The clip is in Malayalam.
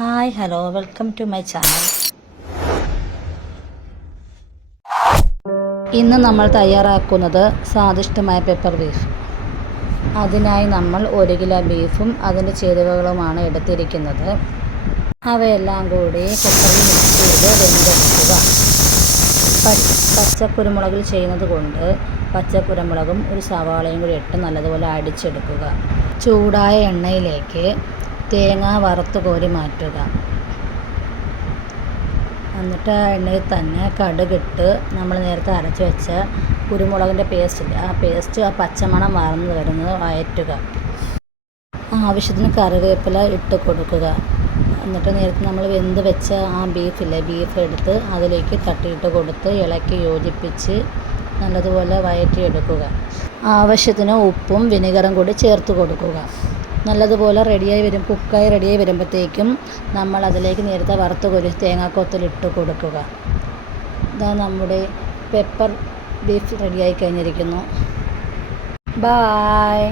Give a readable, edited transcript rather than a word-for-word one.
Hi hello welcome to my channel. ഇന്ന് നമ്മൾ തയ്യാറാക്കുന്നത് സ്വാദിഷ്ടമായ പെപ്പർ ബീഫ്. അതിനായി നമ്മൾ 1 കിലോ ബീഫും അതിൻ്റെ ചേരുവകളുമാണ് എടുത്തിരിക്കുന്നത്. അവയെല്ലാം കൂടി കുക്കറിൽ മിക്സ് ചെയ്ത് വെന്തെടുക്കുക. പച്ചക്കുരുമുളകിൽ ചെയ്യുന്നത് കൊണ്ട് പച്ചക്കുരുമുളകും ഒരു സവാളയും കൂടി ഇട്ട് നല്ലതുപോലെ അടിച്ചെടുക്കുക. ചൂടായ എണ്ണയിലേക്ക് തേങ്ങ വറുത്ത് കോരി മാറ്റുക. എന്നിട്ട് ആ എണ്ണയിൽ തന്നെ കടുകിട്ട് നമ്മൾ നേരത്തെ അരച്ച് വെച്ച കുരുമുളകിൻ്റെ പേസ്റ്റില്ല, ആ പേസ്റ്റ് ആ പച്ചമണം വാർന്ന് വരുന്നത് വഴറ്റുക. ആവശ്യത്തിന് കറിവേപ്പില ഇട്ട് കൊടുക്കുക. എന്നിട്ട് നേരത്തെ നമ്മൾ വെന്ത് വെച്ച ആ ബീഫ് എടുത്ത് അതിലേക്ക് തട്ടിയിട്ട് കൊടുത്ത് ഇളക്കി യോജിപ്പിച്ച് നല്ലതുപോലെ വഴറ്റിയെടുക്കുക. ആവശ്യത്തിന് ഉപ്പും വിനെഗറും കൂടി ചേർത്ത് കൊടുക്കുക. നല്ലതുപോലെ കുക്കായി റെഡിയായി വരുമ്പോഴത്തേക്കും നമ്മൾ അതിലേക്ക് നേരത്തെ വറുത്ത് കോരി തേങ്ങാക്കൊത്തിലിട്ട് കൊടുക്കുക. ഇതാ നമ്മുടെ പെപ്പർ ബീഫ് റെഡിയായി കഴിഞ്ഞിരിക്കുന്നു. ബായ്.